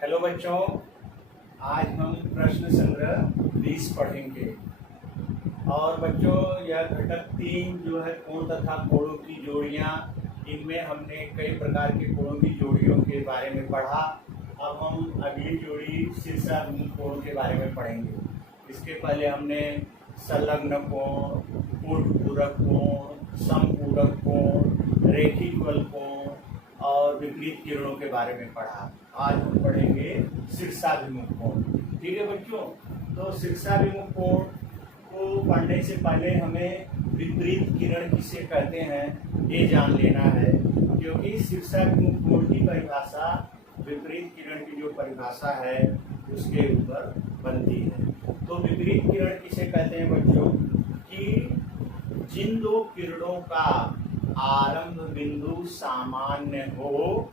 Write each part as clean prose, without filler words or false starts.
Hello बच्चों, आज हम प्रश्न संग्रह 20 पढ़ेंगे। और बच्चों, यह घटक 3 जो है कोण तथा कोणों की जोड़ियां, इनमें हमने कई प्रकार के कोणों की जोड़ियों के बारे में पढ़ा। अब हम अगली जोड़ी शीर्षाभिमुख कोण के बारे में पढ़ेंगे। इसके पहले हमने संलग्न कोण, पूरक कोण, समपूरक कोण, रेखीय कोण और विपरीत किरणों के बारे में पढ़ा। आज हम पढ़ेंगे शीर्षाभिमुख कोण। ठीक है बच्चों, तो शीर्षाभिमुख कोण को पढ़ने से पहले हमें विपरीत किरण किसे कहते हैं ये जान लेना है, क्योंकि शीर्षाभिमुख कोण की परिभाषा विपरीत किरण की जो परिभाषा है उसके ऊपर बनती है। तो विपरीत किरण किसे कहते हैं बच्चों, कि जिन दो किरणों का आरंभ बिंदु सामान्य हो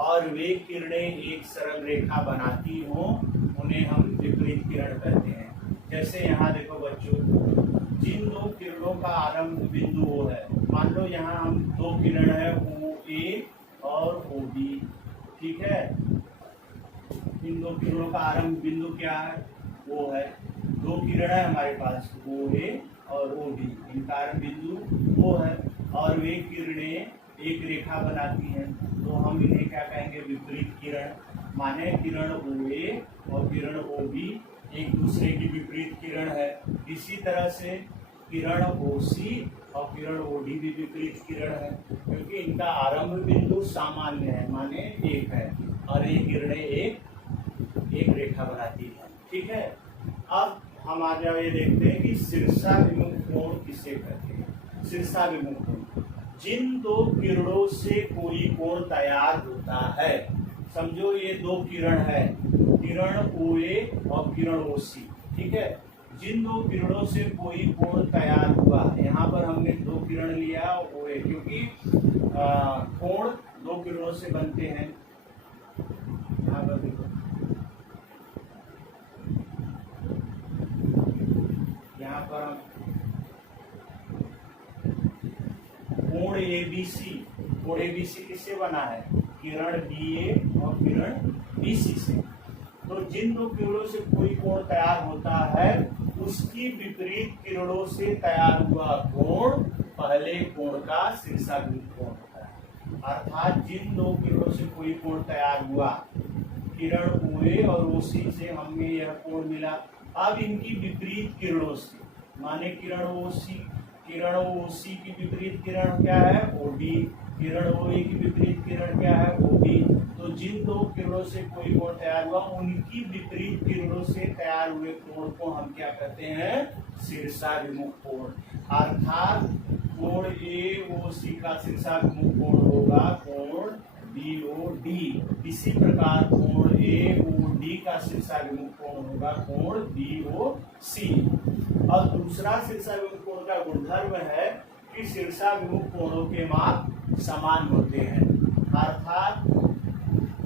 और वे किरणें एक सरल रेखा बनाती हो, उन्हें हम विपरीत किरण कहते हैं। जैसे यहाँ देखो बच्चों, जिन दो किरणों का आरंभ बिंदु वो है, मान लो यहाँ हम दो किरण है OA और OB। ठीक है, इन दो किरणों का आरंभ बिंदु क्या है, वो है दो किरण है हमारे पास OA और OB, इनका आरंभ बिंदु वो है और वे किरणें एक रेखा बनाती हैं, तो हम इन्हें क्या कहेंगे, विपरीत किरण। माने किरण OA और किरण OB एक दूसरे की विपरीत किरण है। इसी तरह से किरण OC और किरण OD भी विपरीत किरण है, क्योंकि इनका आरंभ बिंदु सामान्य है, माने एक है, और ये किरणें एक रेखा बनाती है। ठीक है, अब हम आ जाओ ये देखते हैं कि शीर्षाभिमुख कोण किसे कहते हैं। शीर्षाभिमुख कोण जिन दो किरणों से कोई कोण तैयार होता है। समझो ये दो किरण है, किरण OA और किरण OC। ठीक है, जिन दो किरणों से कोई कोण तैयार हुआ, यहाँ पर हमने दो किरण लिया OA, क्योंकि कोण दो किरणों से बनते हैं। यहाँ पर देखो, यहाँ पर हम कोण ABC किससे बना है, किरण BA और किरण BC से। तो जिन दो किरणों से कोई कोण तैयार होता है, उसकी विपरीत किरणों से तैयार हुआ कोण पहले कोण का शीर्षाभिमुख कोण होता है। अर्थात जिन दो किरणों से कोई कोण तैयार हुआ, किरण OA और OC से हमें यह कोण मिला। अब इनकी विपरीत किरणों से, माने किरण OC की विपरीत किरण क्या है, OB, किरण OA की विपरीत किरण क्या है, OB। तो जिन दो किरणों से कोई कोण तैयार हुआ, उनकी विपरीत किरणों से तैयार हुए कोण को हम क्या कहते हैं, शीर्षाभिमुख कोण। अर्थात कोण AOC का शीर्षाभिमुख कोण होगा कोण BOD। इसी प्रकार कोण AOD का शीर्षाभिमुख कोण होगा कोण BOC। और दूसरा शीर्षाभिमुख कोण का गुणधर्म है कि शीर्षाभिमुख कोणों के माप समान होते हैं। अर्थात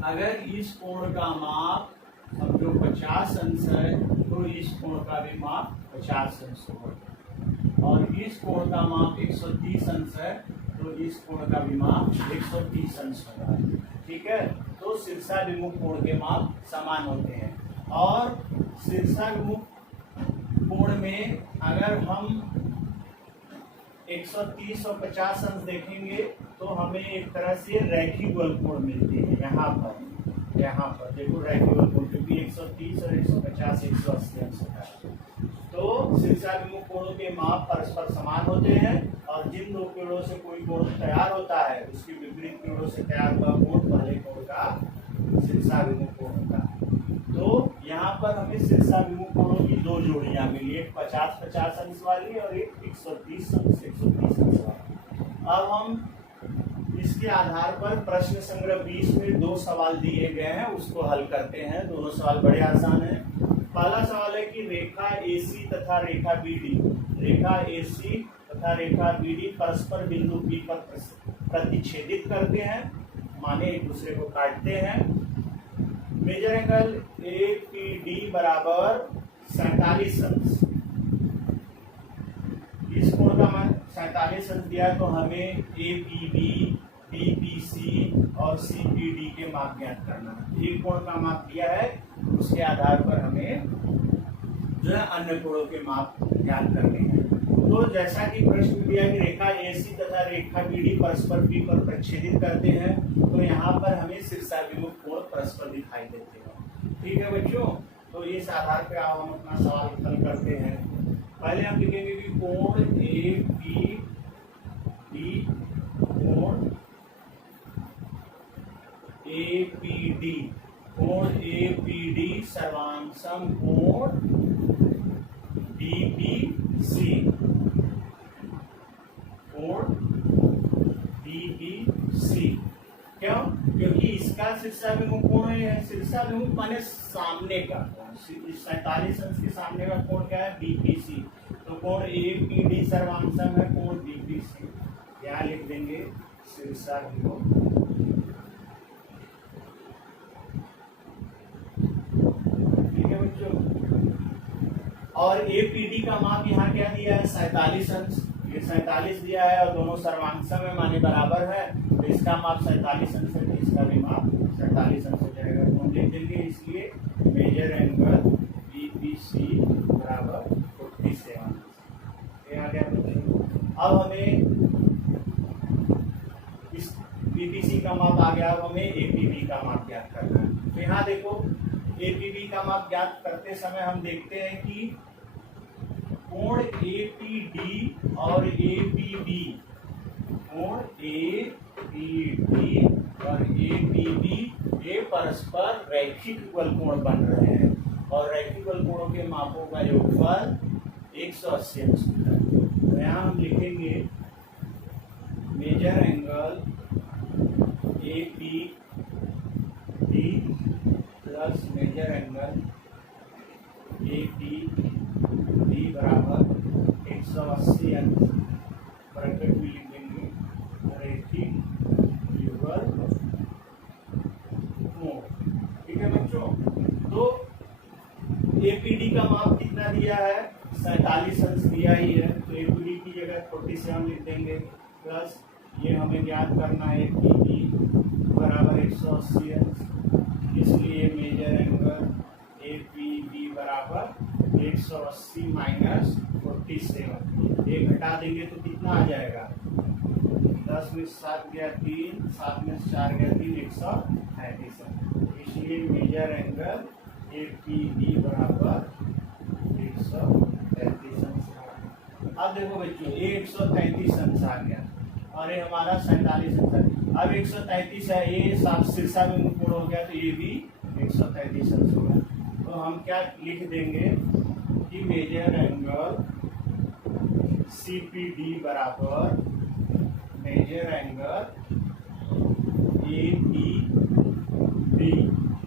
अगर इस कोण का माप समझो 50 अंश है, तो इस कोण का भी माप 50 अंश होगा, और इस कोण का माप 130 अंश है, तो इस कोण का भी माप 130 अंश होगा। ठीक है, तो शीर्षाभिमुख कोण के माप समान होते हैं। और शीर्षाभिमुख कोण में अगर हम 130 और 50 अंश देखेंगे, तो हमें एक तरह से रैखिक कोण मिलती है। यहाँ पर देखो रैखिक कोण, क्योंकि 130 और 150 180 अंश होता है। तो शीर्षाभिमुख कोणों के माप परस्पर समान होते हैं, और जिन दो किरणों से कोई कोण तैयार होता है, उसकी विपरीत किरणों से तैयार हुआ कोण पहले कोण का शीर्षाभिमुख कोण होता है। तो यहाँ पर हमें शीर्षाभिमुख कोणों की दो जोड़ियां मिली, एक 50-50 अंश वाली और एक 130 अंश वाली। अब हम इसके आधार पर प्रश्न संग्रह 20 में दो सवाल दिए गए हैं, उसको हल करते हैं। दोनों सवाल बड़े आसान हैं। पहला सवाल है कि रेखा AC तथा रेखा BD परस्पर बिंदु P पर प्रतिच्छेदित करते हैं, माने एक दूसरे को काटते हैं। मेजर एंगल APD बराबर 47 अंश। इस कोण का मान 47 अंश दिया, तो हमें APB बीपीसी और सीपीडी के माप ज्ञात करना है। एक कोण का माप दिया है, उसके आधार पर हमें जो है अन्य कोणों के माप ज्ञात करने हैं। तो जैसा कि प्रश्न दिया कि रेखा एसी तथा रेखा बीडी परस्पर पी पर प्रच्छेदित करते हैं, तो यहाँ पर हमें शीर्षाभिमुख कोण परस्पर दिखाई देते हैं। ठीक है बच्चों, तो इस आधार पर आप हम अपना सवाल हल करते हैं। पहले हम लिखेंगे कि कोण ए पी डी, कोण ए पी डी, कोण ए पी डी सर्वांशम कोण बीपीसी, कोण बीपीसी। क्यों? क्योंकि इसका शीर्षाभिमुख कोण है, शीर्षाभिमुख माने सामने का कोण, 47 अंश के सामने का कोण क्या है? बीपीसी। तो कोण एपीडी सर्वांशम है कोण बीपीसी, यहाँ लिख देंगे शीर्षाभिमुख। ठीक है बच्चों, और एपीडी का माप यहाँ क्या दिया है? 47 अंश। ये 47 दिया है और दोनों सर्वांशम है माने बराबर है, तो इसका माप 47 अंश है, तो इसका भी माप 47 अंश हो जाएगा। तो हम लिख देंगे इसलिए मेजर एंगल बीपीसी बराबर 47। ये आ गया बच्चों। अब हमें इस बीपीसी का माप आ गया, अब हमें एपीडी का माप ज्ञात करना है। तो यहाँ देखो, एपीडी का माप ज्ञात करते समय हम देखते हैं कि कोण एपीडी और एपीबी, कोण एपीडी और एपीबी ये परस्पर रैखिक विकल कोण बन रहे हैं, और रैखिक विकल कोणों के मापों का योगफल 180 अंश होता है। तो यहाँ हम लिखेंगे measure angle APD plus measure angle APD बराबर 180 अंश, ब्रैकेट में लिख देंगे रैखिक युगल कोण। ठीक है बच्चों, तो एपीडी का माप कितना दिया है? 47 अंश दिया ही है, तो एपीडी की जगह 47 लिख देंगे, प्लस ये हमें ज्ञात करना है एपीडी बराबर 180 अंश, इसलिए मेजर एंगल एपीडी बराबर 180 माइनस 47। ये घटा देंगे तो कितना आ जाएगा? 10 में 7 गया 3, 7 में 4 गया 3, 133। इसलिए मेजर एंगल एपीडी बराबर 133 अंश। अब देखो बच्चों, ये 133 अंश आ गया और ये हमारा 47 अंश है। अब 133 है, ये शीर्षाभिमुख कोण हो गया, तो ये भी 133 अंश होगा। तो हम क्या लिख देंगे कि मेजर एंगल सीपीडी बराबर मेजर एंगल एपीडी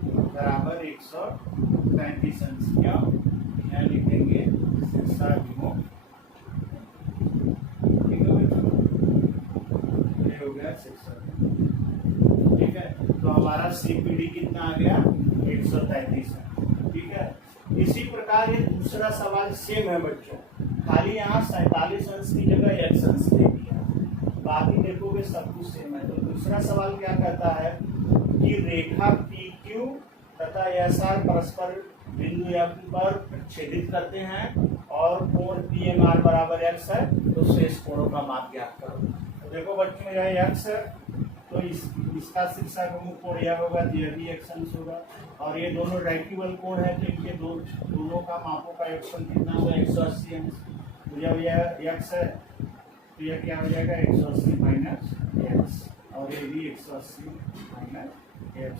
बराबर 133 अंश। क्या यहाँ लिख देंगे शीर्षाभिमुख। ठीक है बच्चों, ये हो गया शीर्षाभिमुख। ठीक है, तो हमारा सीपीडी कितना आ गया? 133 है। ठीक है, इसी प्रकार ये दूसरा सवाल सेम है बच्चों, खाली यहाँ 47 अंश की जगह x अंश दे दिया, बाकी देखोगे सब कुछ सेम है। तो दूसरा सवाल क्या कहता है कि रेखा PQ तथा SR परस्पर बिंदु F पर छेदित करते हैं और कोण PMR बराबर x है, तो शेष कोणों का माप ज्ञात करो। तो देखो बच्चों, यह x है, तो इसका शीर्षाभिमुख कोण यह होगा, यह भी x अंश होगा, और ये दोनों रैखिक विकल कोण है, तो इनके दोनों का मापों का योगफल कितना होगा? 180 अंश। तो जब यह x है तो यह क्या हो जाएगा? 180 माइनस x, और ये भी 180 माइनस x।